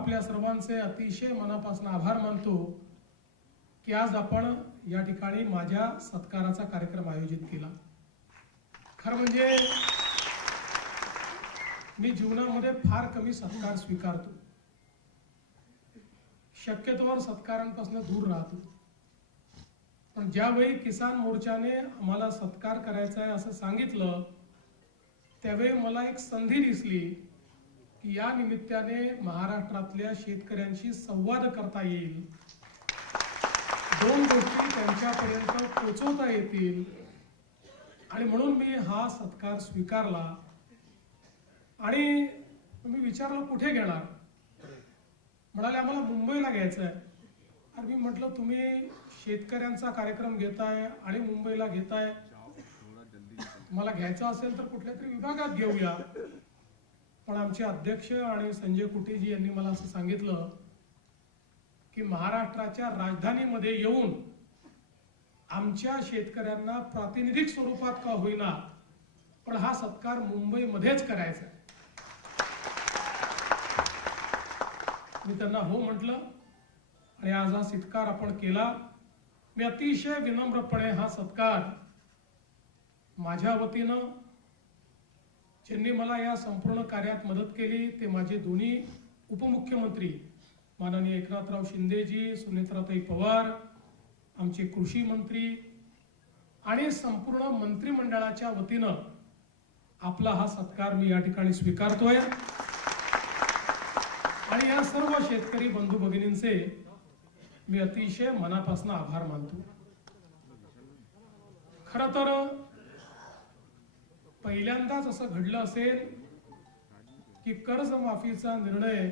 आपल्या सर्वांचे अतिशय मनापासून आभार मानतो की आज आपण या ठिकाणी माझ्या सत्काराचा कार्यक्रम आयोजित केला। खरं म्हणजे मी जीवनामध्ये फार कमी सत्कार स्वीकारतो, शक्यतोवर सत्कारांपासून दूर राहतो। पण ज्यावेळी किसान मोर्चाने आम्हाला सत्कार करायचा आहे असं सांगितलं, त्यावेळी मला एक संधी दिसली की या निमित्ताने महाराष्ट्रातल्या शेतकऱ्यांशी संवाद करता येईल, दोन गोष्टी त्यांच्यापर्यंत पोहोचवता येतील, आणि म्हणून मी हा सत्कार स्वीकारला। आणि मी विचारलं कुठे घेणार, म्हणाले आम्हाला मुंबईला घ्यायचं आहे। आणि मी म्हटलं तुम्ही शेतकऱ्यांचा कार्यक्रम घेताय आणि मुंबईला घेताय, मला घ्यायचा असेल तर कुठल्या तरी विभागात घेऊया। पण आमचे अध्यक्ष आणि संजय कुटेजी यांनी मला असं सांगितलं की महाराष्ट्राच्या राजधानीमध्ये येऊन आमच्या शेतकऱ्यांना प्रातिनिधिक स्वरूपात का होईना पण हा सत्कार मुंबईमध्येच करायचा आहे। मी त्यांना हो म्हटलं आणि आज हा सत्कार आपण केला। मी अतिशय विनम्रपणे हा सत्कार माझ्या वतीनं, ज्यांनी मला या संपूर्ण कार्यात मदत केली ते माझे दोन्ही उपमुख्यमंत्री माननीय एकनाथराव शिंदेजी, सुनेत्राताई पवार, आमचे कृषी मंत्री आणि संपूर्ण मंत्रिमंडळाच्या वतीनं आपला हा सत्कार मी या ठिकाणी स्वीकारतोय। आणि या सर्व शेतकरी बंधू भगिनींचे मी अतिशय मनापासून आभार मानतो। खरं तर पहिल्यांदाच असं घडलं असेल की कर्जमाफीचा निर्णय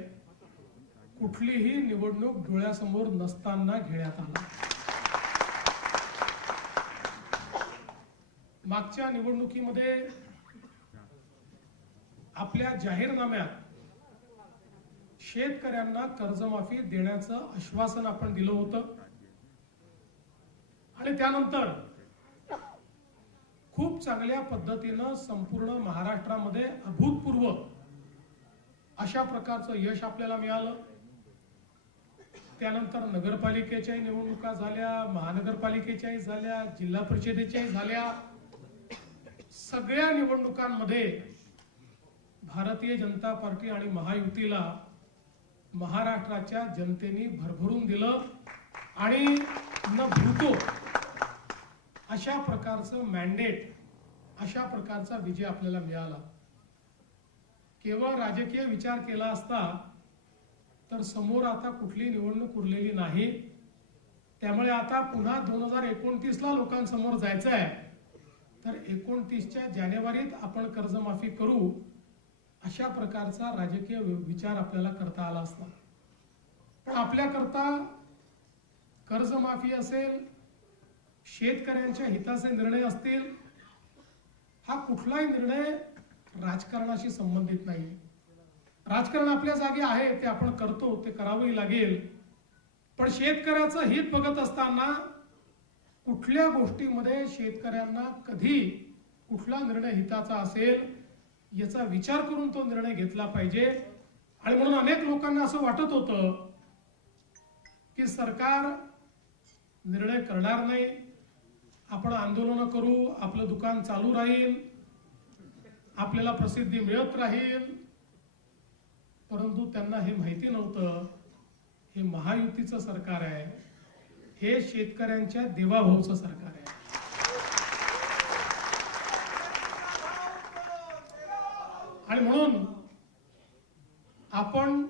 कुठलीही निवडणूक डोळ्यासमोर नसताना घेण्यात आला। मागच्या निवडणुकीमध्ये आपल्या जाहीरनाम्यात शेतकऱ्यांना कर्जमाफी देण्याचं आश्वासन आपण दिलं होतं आणि त्यानंतर खूप चांगल्या पद्धतीनं संपूर्ण महाराष्ट्रामध्ये अभूतपूर्व अशा प्रकारचं यश आपल्याला मिळालं। त्यानंतर नगरपालिकेच्याही निवडणुका झाल्या, महानगरपालिकेच्याही झाल्या, जिल्हा परिषदेच्याही झाल्या। सगळ्या निवडणुकांमध्ये भारतीय जनता पार्टी आणि महायुतीला महाराष्ट्राच्या जनतेने भरभरून दिलं आणि न भूतो अशा प्रकारचं मॅन्डेट, अशा प्रकारचा विजय आपल्याला मिळाला। केवळ राजकीय विचार केला असता तर समोर आता कुठली निवडणूक उरलेली नाही। त्यामुळे आता पुन्हा 2029 ला लोकांसमोर जायचं आहे, तर 29च्या जानेवारीत आपण कर्जमाफी करू अशा प्रकारचा राजकीय विचार आपल्याला करता आला असता। पण आपल्याकरता कर्जमाफी असेल, शेतकऱ्यांच्या हिताचे निर्णय असतील, हा कुठलाही निर्णय राजकारणाशी संबंधित नाही। राजकारण आपल्या जागी आहे, ते आपण करतो, ते करावंही लागेल। पण शेतकऱ्याचं हित बघत असताना कुठल्या गोष्टीमध्ये शेतकऱ्यांना कधी कुठला निर्णय हिताचा असेल याचा विचार करून तो निर्णय घेतला पाहिजे। आणि म्हणून अनेक लोकांना असं वाटत होतं की सरकार निर्णय करणार नाही, आपण आंदोलन करू, आपलं दुकान चालू राहील, आपल्याला प्रसिद्धी मिळत राहील। परंतु त्यांना हे माहिती नव्हतं हे महायुतीचं सरकार आहे, हे शेतकऱ्यांच्या देवाभाऊचं सरकार आहे। आणि म्हणून आपण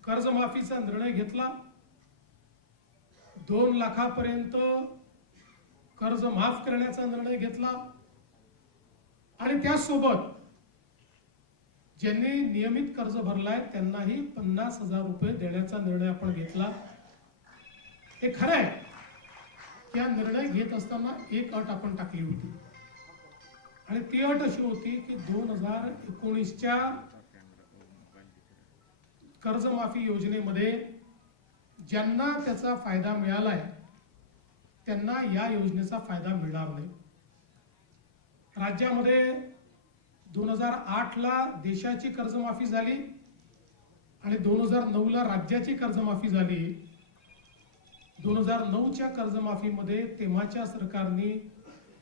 कर्जमाफीचा निर्णय घेतला, 2 लाखापर्यंत कर्ज माफ करण्याचा निर्णय घेतला आणि त्यासोबत ज्यांनी नियमित कर्ज भरलाय त्यांनाही 50,000 रुपये देण्याचा निर्णय आपण घेतला। हे खरं आहे की हा निर्णय घेत असताना एक अट आपण टाकली होती आणि ती अट अशी होती की 2019च्या कर्जमाफी योजनेमध्ये ज्यांना त्याचा फायदा मिळालाय त्यांना या योजनेचा फायदा मिळणार नाही। राज्यामध्ये 2008 ला देशाची कर्जमाफी झाली आणि 2009ला राज्याची कर्जमाफी झाली. 2009च्या कर्जमाफीमध्ये तेव्हाच्या सरकारने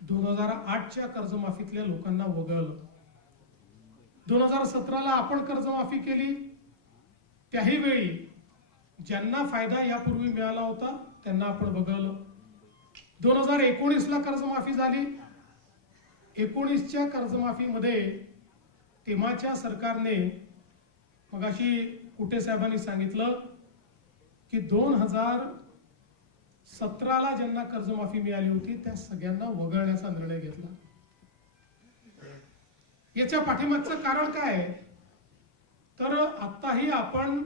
2008च्या कर्जमाफीतल्या लोकांना वगळलं. 2017ला आपण कर्जमाफी केली, त्याही वेळी ज्यांना फायदा यापूर्वी मिळाला होता त्यांना आपण वगळलं. 2019ला कर्जमाफी झाली. 19च्या कर्जमाफीमध्ये तेव्हाच्या सरकारने, मगाशी कुटे साहेबांनी सांगितलं की 2017ला ज्यांना कर्जमाफी मिळाली होती त्या सगळ्यांना वगळण्याचा निर्णय घेतला. याच्या पाठीमागचं कारण काय आहे? तर आताही आपण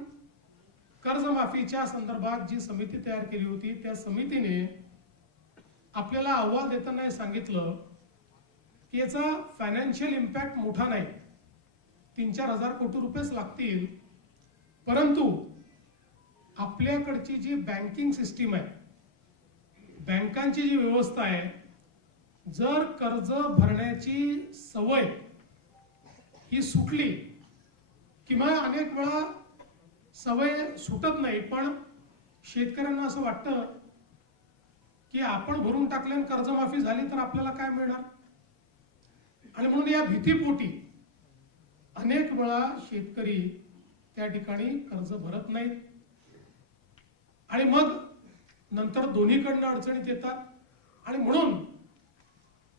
कर्जमाफीच्या संदर्भात जी समिती तयार केली होती त्या समितीने आपल्याला अहवाल देताना सांगितलं की याचा फायनान्शियल इम्पॅक्ट मोठा नाही, 3-4 हजार कोटी रुपयेच लागतील, परंतु आपल्याकडची जी बँकिंग सिस्टीम आहे, बँकांची जी व्यवस्था आहे, जर कर्ज भरण्याची सवय ही सुटली किंवा अनेक वेळा सवय सुटत नाही, पण शेतकऱ्यांना असं वाटतं की आपण भरून टाकल्याने कर्जमाफी झाली तर आपल्याला काय मिळणार, आणि म्हणून या भीतीपोटी अनेक वेळा शेतकरी त्या ठिकाणी कर्ज भरत नाहीत आणि मग नंतर दोन्हीकडनं अडचणीत येतात. आणि म्हणून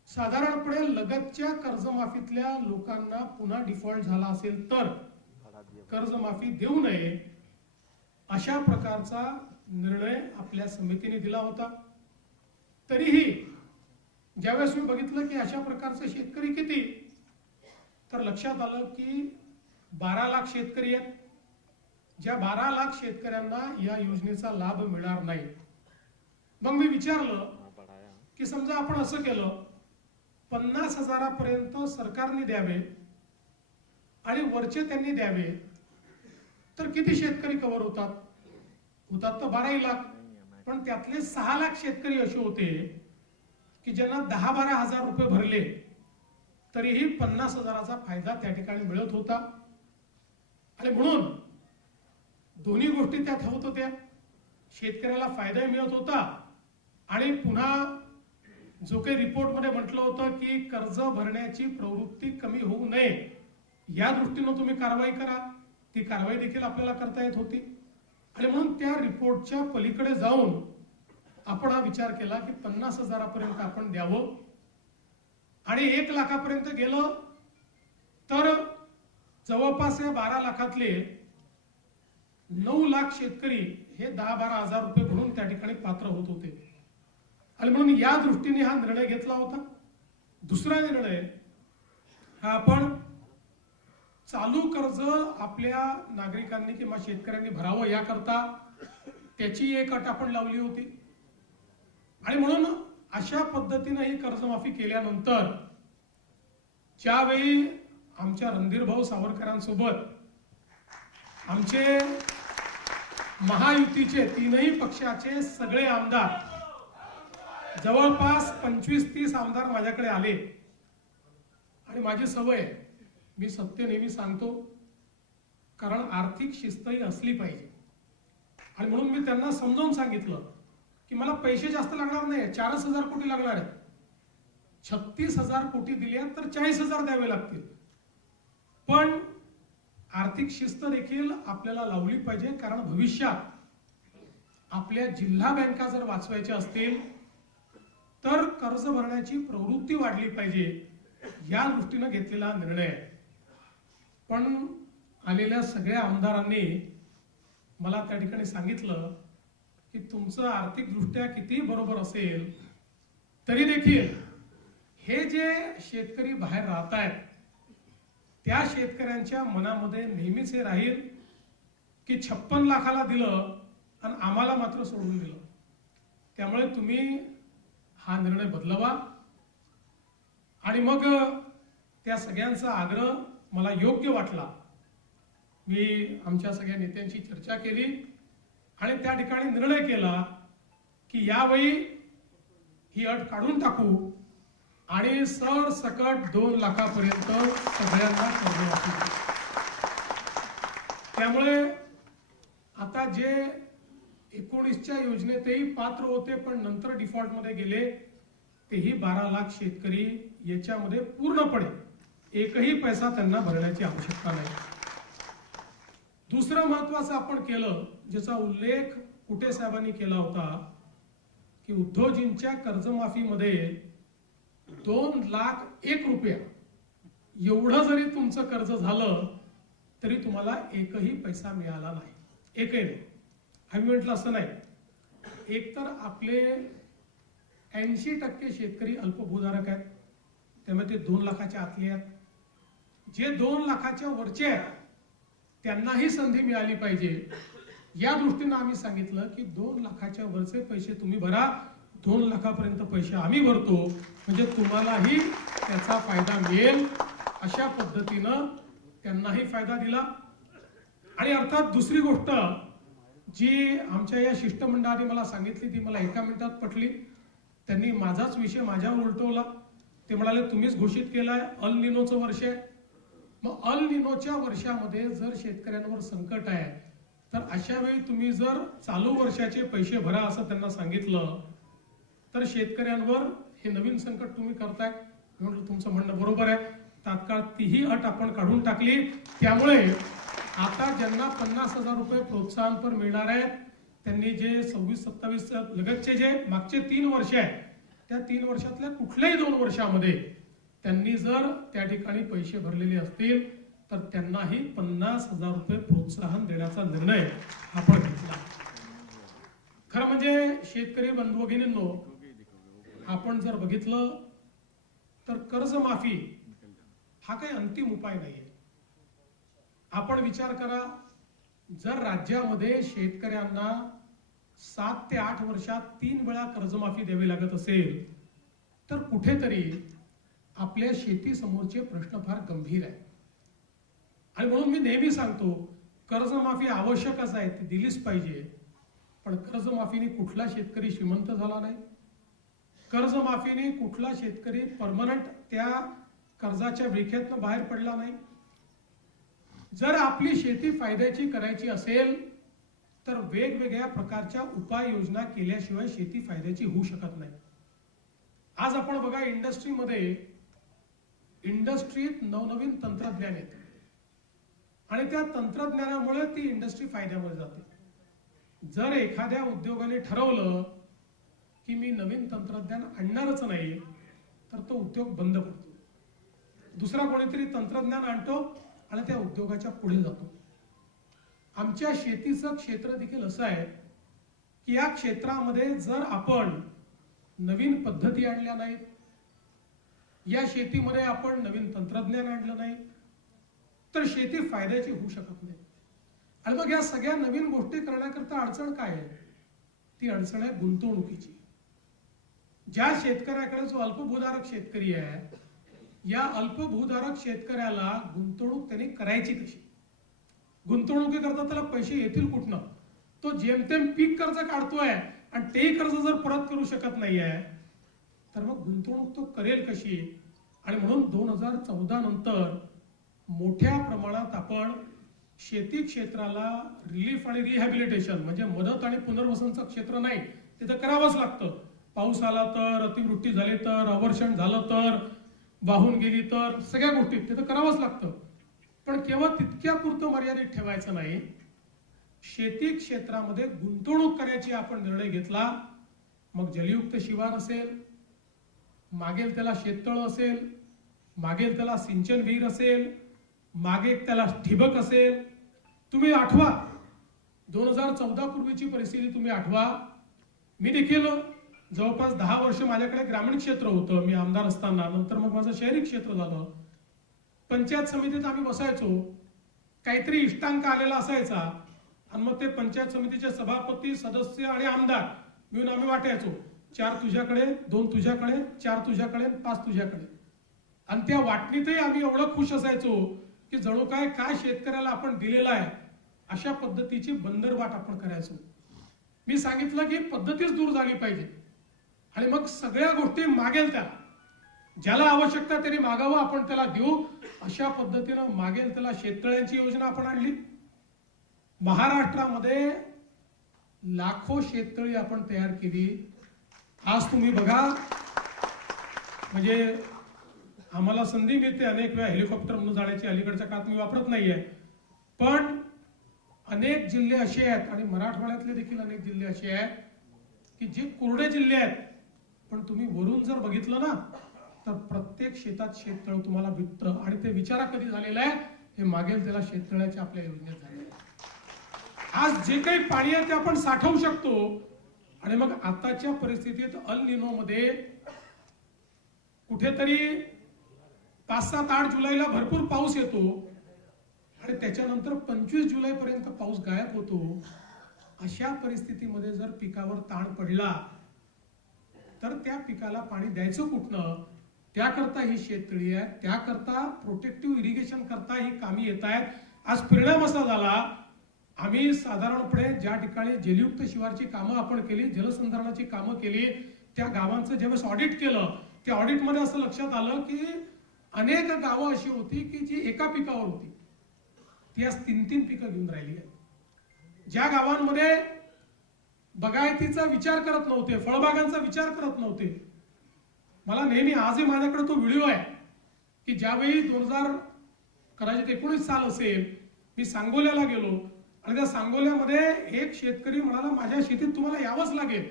साधारणपणे लगतच्या कर्जमाफीतल्या लोकांना पुन्हा डिफॉल्ट झाला असेल तर कर्जमाफी देऊ नये अशा प्रकारचा निर्णय आपल्या समितीने दिला होता. तरीही ज्यावेळेस मी बघितलं की अशा प्रकारचे शेतकरी किती, तर लक्षात आलं की 12 लाख शेतकरी आहेत. ज्या 12 लाख शेतकऱ्यांना या योजनेचा लाभ मिळणार नाही. मग मी विचारलं की समजा आपण असं केलं, 50 हजारापर्यंत सरकारने द्यावे आणि वरचे त्यांनी द्यावे तर किती शेतकरी कव्हर होतात? होतात तर 12 लाख, पण त्यातले 6 लाख शेतकरी असे होते की ज्यांना 10-12 हजार रुपये भरले तरीही 50 हजाराचा फायदा त्या ठिकाणी मिळत होता. आणि म्हणून दोन्ही गोष्टी त्यात होत होत्या. शेतकऱ्याला फायदाही मिळत होता आणि पुन्हा जो काही रिपोर्ट मध्ये म्हटलं होतं की कर्ज भरण्याची प्रवृत्ती कमी होऊ नये या दृष्टीनं तुम्ही कारवाई करा, ती कारवाई देखील आपल्याला करता येत होती. आणि म्हणून त्या रिपोर्टच्या पलीकडे जाऊन आपण हा विचार केला की 50 हजारापर्यंत आपण द्यावं आणि 1 लाखापर्यंत गेलं तर जवळपास या 12 लाखातले 9 लाख शेतकरी हे 10-12 हजार रुपये भरून त्या ठिकाणी पात्र होत होते. आणि म्हणून या दृष्टीने हा निर्णय घेतला होता. दुसरा निर्णय हा आपण चालू कर्ज आपल्या नागरिकांनी किंवा शेतकऱ्यांनी भरावं याकरता त्याची एक अट आपण लावली होती. आणि म्हणून अशा पद्धतीने ही कर्जमाफी केल्यानंतर ज्यावेळी आमच्या रणधीरभाऊ सावरकरांसोबत आमचे महायुतीचे 3ही पक्षाचे सगळे आमदार, जवळपास 25-30 आमदार माझ्याकडे आले. आणि माझी सवय, मी सत्य नेहमी सांगतो, कारण आर्थिक शिस्त ही असली पाहिजे. आणि म्हणून मी त्यांना समजावून सांगितलं की मला पैसे जास्त लागणार नाही, 4,000 कोटी लागणार आहेत. 36,000 कोटी दिल्या तर 40,000 द्यावे लागतील, पण आर्थिक शिस्त देखील आपल्याला लावली पाहिजे. कारण भविष्यात आपल्या जिल्हा बँका जर वाचवायच्या असतील तर कर्ज भरण्याची प्रवृत्ती वाढली पाहिजे, या दृष्टीने घेतलेला निर्णय. पण आलेल्या सगळ्या आमदारांनी मला त्या ठिकाणी सांगितलं की तुमचं आर्थिक दृष्ट्या किती बरोबर असेल तरी देखील हे जे शेतकरी बाहेर राहत आहेत त्या शेतकऱ्यांच्या मनामध्ये नेहमीच हे राहील की 56 लाखाला दिलं आणि आम्हाला मात्र सोडून दिलं. त्यामुळे तुम्ही हा निर्णय बदलावा. आणि मग त्या सगळ्यांचा आग्रह मला योग्य वाटला. मी आमच्या सगळ्या नेत्यांशी चर्चा केली आणि त्या ठिकाणी निर्णय केला की यावेळी ही अट काढून टाकू आणि सरसकट 2 लाखापर्यंत सगळ्यांना कर्जमाफी. त्यामुळे जे 19च्या योजनेतही पात्र होते पण नंतर डिफॉल्ट मध्ये गेले, तेही 12 लाख शेतकरी याच्यामध्ये पूर्णपणे एकही पैसा त्यांना भरण्याची आवश्यकता नाही. दुसरं महत्वाचं आपण केलं, ज्याचा उल्लेख कुटे साहेबांनी केला होता, की उद्धवजींच्या कर्जमाफीमध्ये 2,01,000 एवढं जरी तुमचं कर्ज झालं तरी तुम्हाला एकही पैसा मिळाला नाही, एकही नाही. आम्ही म्हटलं असं नाही. एकतर आपले 80% शेतकरी अल्पभूधारक आहेत, त्यामुळे ते 2 लाखाच्या आतले आहेत. जे 2 लाखाच्या वरचे आहेत त्यांनाही संधी मिळाली पाहिजे. या दृष्टीनं आम्ही सांगितलं की 2 लाखाच्या वरचे पैसे तुम्ही भरा, 2 लाखापर्यंत पैसे आम्ही भरतो, म्हणजे तुम्हालाही त्याचा फायदा मिळेल. अशा पद्धतीनं त्यांनाही फायदा दिला. आणि अर्थात दुसरी गोष्ट जी आमच्या या शिष्टमंडळाने मला सांगितली ती मला एका मिनिटात पटली. त्यांनी माझाच विषय माझ्यावर उलटवला. ते म्हणाले तुम्हीच घोषित केलाय अल निनोचं वर्ष आहे. मग अल निनोच्या वर्षामध्ये जर शेतकऱ्यांवर संकट आहे तर अशा वेळी तुम्ही जर चालू वर्षाचे पैसे भरा असं त्यांना सांगितलं तर शेतकऱ्यांवर हे नवीन संकट तुम्ही करताय. म्हटलं तुमचं म्हणणं बरोबर आहे. तात्काळ तीही अट आपण काढून टाकली. त्यामुळे आता ज्यांना 50,000 रुपये प्रोत्साहनपर मिळणार आहेत त्यांनी जे 26-27 लगतचे जे मागचे 3 वर्ष आहेत त्या 3 वर्षातल्या कुठल्याही 2 वर्षामध्ये त्यांनी जर त्या ठिकाणी पैसे भरलेले असतील तर त्यांनाही 50,000 रुपये प्रोत्साहन देण्याचा निर्णय आपण घेतला. खरं म्हणजे शेतकरी बंधू भगिनींनो, आपण जर बघितलं तर कर्जमाफी हा काही अंतिम उपाय नाहीये. आपण विचार करा, जर राज्यामध्ये शेतकऱ्यांना 7 ते 8 वर्षात 3 वेळा कर्जमाफी द्यावी लागत असेल तर कुठेतरी आपल्या शेतीसमोरचे प्रश्न फार गंभीर आहे. आणि म्हणून मी नेहमी सांगतो कर्जमाफी आवश्यकच आहे, ती दिलीच पाहिजे. पण कर्जमाफीने कुठला शेतकरी श्रीमंत झाला नाही. कर्जमाफीने कुठला शेतकरी परमनंट त्या कर्जाच्या विळख्यातून बाहेर पडला नाही. जर आपली शेती फायद्याची करायची असेल तर वेगवेगळ्या प्रकारच्या उपाययोजना केल्याशिवाय शेती फायद्याची होऊ शकत नाही. आज आपण बघा इंडस्ट्रीत नवनवीन तंत्रज्ञान येते आणि त्या तंत्रज्ञानामुळे ती इंडस्ट्री फायद्यामध्ये जाते. जर एखाद्या उद्योगाने ठरवलं की मी नवीन तंत्रज्ञान आणणारच नाही तर तो उद्योग बंद पडतो. दुसरा कोणीतरी तंत्रज्ञान आणतो आणि त्या उद्योगाच्या पुढे जातो. आमच्या शेतीचं क्षेत्र देखील असं आहे की या क्षेत्रामध्ये जर आपण नवीन पद्धती आणल्या नाहीत, या शेतीमध्ये आपण नवीन तंत्रज्ञान आणलं नाही तर शेती फायद्याची होऊ शकत नाही. आणि मग या सगळ्या नवीन गोष्टी करण्याकरता अडचण काय आहे? ती अडचण आहे गुंतवणुकीची. ज्या शेतकऱ्याकडे जो अल्पभूधारक शेतकरी आहे, या अल्पभूधारक शेतकऱ्याला गुंतवणूक त्यांनी करायची कशी? गुंतवणुकीकरता त्याला पैसे येतील कुठनं? तो जेमतेम पीक कर्ज काढतोय आणि तेही कर्ज जर परत करू शकत नाहीये तर मग गुंतवणूक तो करेल कशी? आणि म्हणून 2014 नंतर मोठ्या प्रमाणात आपण शेती क्षेत्राला रिलीफ आणि रिहॅबिलिटेशन म्हणजे मदत आणि पुनर्वसनचं क्षेत्र नाही, तिथं करावंच लागतं. पाऊस आला तर, अतिवृष्टी झाली तर, अवर्षण झालं तर, वाहून गेली तर, सगळ्या गोष्टी तिथं करावंच लागतं. पण केवळ तितक्या पुरतं मर्यादित ठेवायचं नाही. शेती क्षेत्रामध्ये गुंतवणूक करायची आपण निर्णय घेतला. मग जलयुक्त शिवार असेल, मागेल त्याला शेततळ असेल, मागेल त्याला सिंचन विहीर असेल, मागे त्याला ठिबक असेल. तुम्ही आठवा 2014 पूर्वीची परिस्थिती तुम्ही आठवा. मी देखील जवळपास 10 वर्ष माझ्याकडे ग्रामीण क्षेत्र होतं मी आमदार असताना. नंतर मग माझं शहरी क्षेत्र झालं. पंचायत समितीत आम्ही बसायचो, काहीतरी इष्टांक आलेला असायचा आणि मग ते पंचायत समितीचे सभापती, सदस्य आणि आमदार मिळून आम्ही वाटायचो. 4 तुझ्याकडे, 2 तुझ्याकडे, 4 तुझ्याकडे, 5 तुझ्याकडे. आणि त्या वाटणीतही आम्ही एवढं खुश असायचो की जणू काय शेतकऱ्याला आपण दिलेला आहे अशा पद्धतीची बंदरवाट आपण करायचो. मी सांगितलं की पद्धतीच दूर झाली पाहिजे आणि मग सगळ्या गोष्टी मागेल त्या, ज्याला आवश्यकता त्यांनी मागावं, आपण त्याला देऊ, अशा पद्धतीनं मागेल त्याला शेततळ्यांची योजना आपण आणली. महाराष्ट्रामध्ये लाखो शेततळी आपण तयार केली. आज तुम्ही बघा, म्हणजे आम्हाला संधी मिळते अनेक वेळा हेलिकॉप्टर म्हणून जाण्याची, अलीकडच्या काळात मी वापरत नाहीये, पण अनेक जिल्हे असे आहेत आणि मराठवाड्यातले देखील अनेक जिल्हे असे आहेत की जे कोरडे जिल्हे आहेत, पण तुम्ही वरून जर बघितलं ना तर प्रत्येक शेतात शेततळ तुम्हाला भेटतं. आणि ते विचारा कधी झालेलं आहे, हे मागेल त्याला शेततळ्याच्या आपल्या योजनेत झालेलं आहे. आज जे काही पाणी आहे ते आपण साठवू शकतो. आणि मग आताच्या परिस्थितीत अल निनो मध्ये कुठेतरी 5, 7, 8 जुलैला भरपूर पाऊस येतो आणि त्याच्यानंतर 25 जुलैपर्यंत पाऊस गायब होतो. अशा परिस्थितीमध्ये जर पिकावर ताण पडला तर त्या पिकाला पाणी द्यायचं कुठनं? त्याकरता ही शेततळी आहे, त्याकरता प्रोटेक्टिव्ह इरिगेशन करता ही कामी येत आहेत. आज परिणाम असा झाला, आम्ही साधारणपणे ज्या ठिकाणी जलयुक्त शिवारची कामं आपण केली, जलसंधारणाची कामं केली, त्या गावांचं ज्यावेळेस ऑडिट केलं, त्या ऑडिटमध्ये असं लक्षात आलं की अनेक गावं अशी होती की जी एका पिकावर होती, ती आज 3-3 पिकं घेऊन राहिली आहे. ज्या गावांमध्ये बागायतीचा विचार करत नव्हते, फळबागांचा विचार करत नव्हते. मला नेहमी, आजही माझ्याकडे तो व्हिडिओ आहे की ज्यावेळी 2019 साल असेल, मी सांगोल्याला गेलो आणि त्या सांगोल्यामध्ये एक शेतकरी म्हणाला माझ्या शेतीत तुम्हाला यावंच लागेल,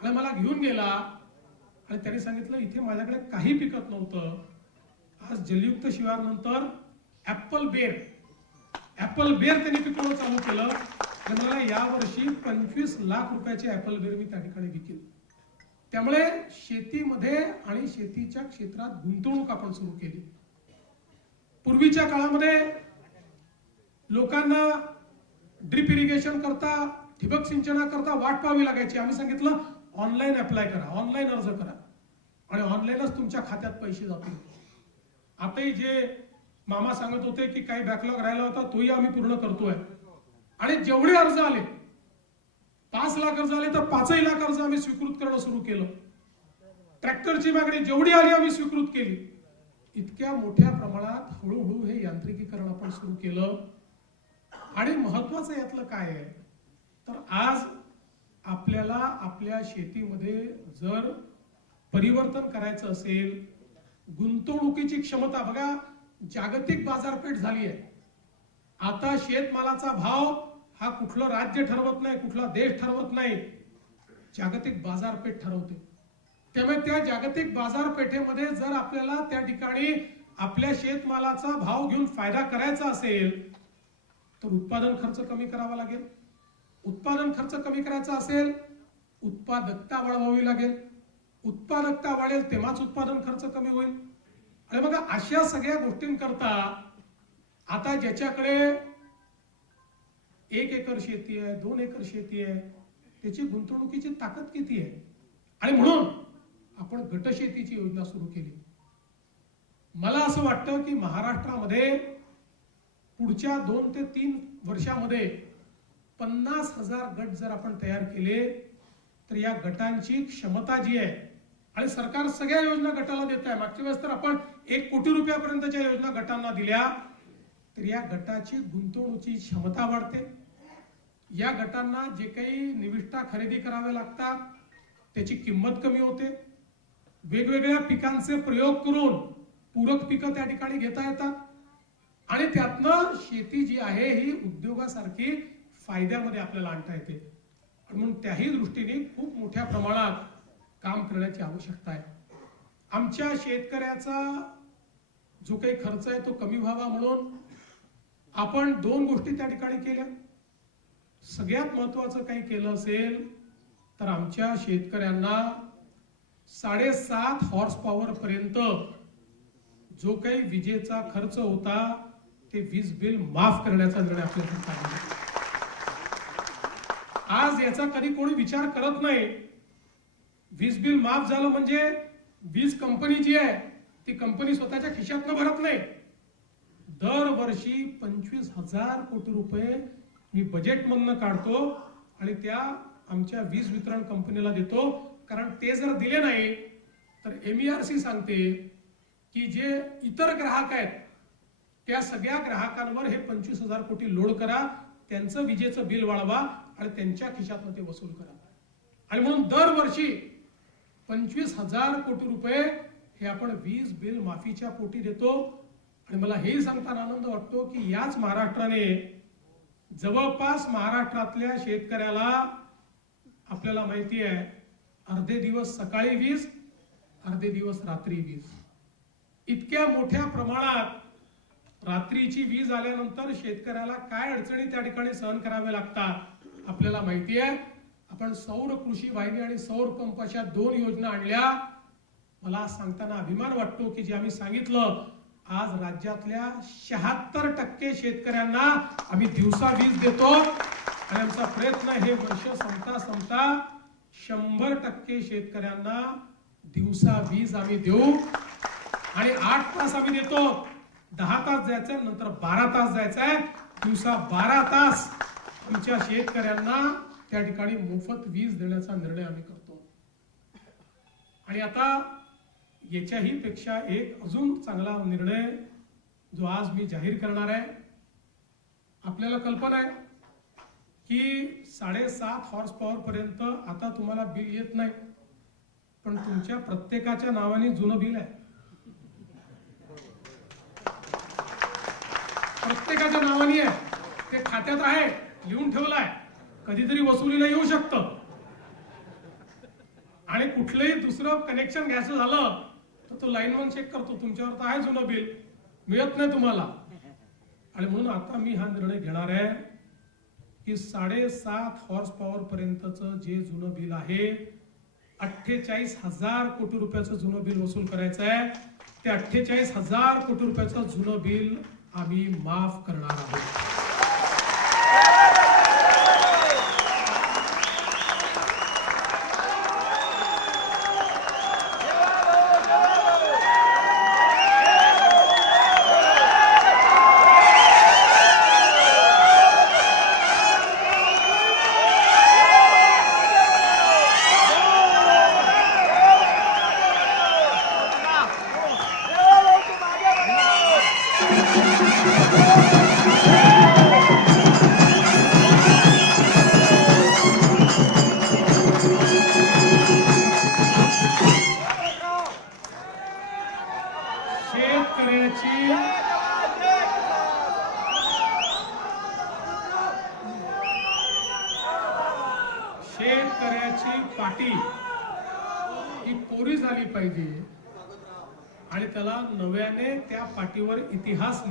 आणि मला घेऊन गेला आणि त्यांनी सांगितलं इथे माझ्याकडे काही पिकत नव्हतं. आज जलयुक्त शिवार नंतर ऍपल बेर त्यांनी पिकवणं चालू केलं आणि मला यावर्षी 25 लाख रुपयाचे ऍपल बेर मी त्या ठिकाणी विकेल. त्यामुळे शेतीमध्ये आणि शेतीच्या क्षेत्रात गुंतवणूक आपण सुरू केली. पूर्वीच्या काळामध्ये लोकांना ड्रिप इरिगेशन करता, ठिबक सिंचनाकरता वाट पाहावी लागायची. आम्ही सांगितलं ऑनलाईन अप्लाय करा, ऑनलाईन अर्ज करा आणि ऑनलाईनच तुमच्या खात्यात पैसे जातील. आताही जे मामा सांगत होते की काही बॅकलॉग राहिला होता तोही आम्ही पूर्ण करतोय. आणि जेवढे अर्ज आले, 5 लाख अर्ज आले तर 5 लाख अर्ज आम्ही स्वीकृत करणं सुरू केलं. ट्रॅक्टरची मागणी जेवढी आली आम्ही स्वीकृत केली. इतक्या मोठ्या प्रमाणात हळूहळू हे यांत्रिकीकरण आपण सुरू केलं. आणि महत्वाचं यातलं काय आहे तर आज आपल्याला आपल्या शेतीमध्ये जर परिवर्तन करायचं असेल, गुंतवणुकीची क्षमता बघा, जागतिक बाजारपेठ झाली आहे. आता शेतमालाचा भाव हा कुठलं राज्य ठरवत नाही, कुठला देश ठरवत नाही, जागतिक बाजारपेठ ठरवते. त्यामुळे त्या जागतिक बाजारपेठेमध्ये जर आपल्याला त्या ठिकाणी आपल्या शेतमालाचा भाव घेऊन फायदा करायचा असेल तर उत्पादन खर्च कमी करावा लागेल. उत्पादन खर्च कमी करायचा असेल, उत्पादकता वाढवावी लागेल. उत्पादकता वाढेल तेव्हाच उत्पादन खर्च कमी होईल. आणि बघा, अशा सगळ्या गोष्टींकरता आता ज्याच्याकडे 1 एकर शेती आहे, 2 एकर शेती आहे, त्याची गुंतवणुकीची ताकद किती आहे? आणि म्हणून आपण गटशेतीची योजना सुरू केली. मला असं वाटतं की महाराष्ट्रामध्ये पुढच्या 2 ते 3 वर्षामध्ये 50,000 गट जर आपण तयार केले तर या गटांची क्षमता जी आहे, आणि सरकार सगळ्या योजना गटाला देत आहे. मागच्या वेळेस तर आपण 1 कोटी रुपयापर्यंतच्या योजना गटांना दिल्या, तर या गटाची गुंतवणुकीची क्षमता वाढते. या गटांना जे काही निविष्ठा खरेदी करावे लागतात त्याची किंमत कमी होते. वेगवेगळ्या पिकांचे प्रयोग करून पूरक पिकं त्या ठिकाणी घेता येतात आणि त्यातनं शेती जी आहे ही उद्योगासारखी फायद्यामध्ये आपल्याला आणता येते. म्हणून त्याही दृष्टीने खूप मोठ्या प्रमाणात काम करण्याची आवश्यकता आहे. आमच्या शेतकऱ्याचा जो काही खर्च आहे तो कमी व्हावा म्हणून आपण 2 गोष्टी त्या ठिकाणी केल्या. सगळ्यात महत्वाचं काही केलं असेल तर आमच्या शेतकऱ्यांना 7.5 हॉर्स पॉवर पर्यंत जो काही विजेचा खर्च होता ते वीज बिल माफ करण्याचा निर्णय आपल्या सरकारने घेतला. आज याचा कधी कोणी विचार करत नाही. वीज बिल माफ झालं म्हणजे वीज कंपनी जी आहे ती कंपनी स्वतःच्या खिशातनं भरत नाही. दरवर्षी 25,000 कोटी रुपये मी बजेटमधनं काढतो आणि त्या आमच्या वीज वितरण कंपनीला देतो. कारण ते जर दिले नाही तर MERC सांगते की जे इतर ग्राहक आहेत त्या सगळ्या ग्राहकांवर हे 25,000 कोटी लोड करा, त्यांचं विजेचं बिल वाढवा आणि त्यांच्या खिशातनं ते वसूल करा. आणि म्हणून दरवर्षी 25,000 कोटी रुपये हे आपण वीज बिल माफीच्या पोटी देतो. आणि मला हेही सांगताना आनंद वाटतो की याच महाराष्ट्राने जवळपास महाराष्ट्रातल्या शेतकऱ्याला, आपल्याला माहिती आहे, अर्धे दिवस सकाळी वीज, अर्धे दिवस रात्री वीज, इतक्या मोठ्या प्रमाणात रात्रीची वीज आल्यानंतर शेतकऱ्याला काय अडचणी त्या ठिकाणी सहन करावे लागतात आपल्याला माहिती आहे. आपण सौर कृषी वाहिनी आणि सौर पंप अशा 2 योजना आणल्या. मला सांगताना अभिमान वाटतो की जे आम्ही सांगितलं, आज राज्यातल्या 76% शेतकऱ्यांना आम्ही दिवसा वीज देतो. आणि आमचा प्रयत्न हे वर्ष संपता संपता 100% शेतकऱ्यांना दिवसा वीज आम्ही देऊ. आणि 8 तास आम्ही देतो. 10 तास जायचंय, नंतर 12 तास जायचंय. दिवसा 12 तास आमच्या शेतकऱ्यांना त्या ठिकाणी मोफत वीज देण्याचा निर्णय आम्ही करतो. आणि आता याच्याही पेक्षा एक अजून चांगला निर्णय जो आज मी जाहीर करणार आहे. आपल्याला कल्पना आहे की 7.5 हॉर्स पॉवर पर्यंत आता तुम्हाला बिल येत नाही, पण तुमच्या प्रत्येकाच्या नावाने जुनं बिल आहे. प्रत्येकाच्या नावाने आहे, ते खात्यात आहे, लिहून ठेवलं आहे, कधीतरी वसुलीला येऊ शकतं. आणि कुठलंही दुसरं कनेक्शन घ्यायचं झालं तर तो लाईनमन चेक करतो, तुमच्यावर तर आहे जुनं बिल, मिळत नाही तुम्हाला. आणि म्हणून आता मी हा निर्णय घेणार आहे की 7.5 हॉर्स पॉवर पर्यंतचं जे जुनं बिल आहे, 48,000 कोटी रुपयाचं जुनं बिल वसूल करायचं आहे. ते 48,000 कोटी रुपयाचं जुनं बिल आम्ही माफ करणार आहोत. शेतकऱ्याची पाटी ही कोरी झाली पाहिजे आणि त्याला नव्याने त्या पाटीवर इतिहास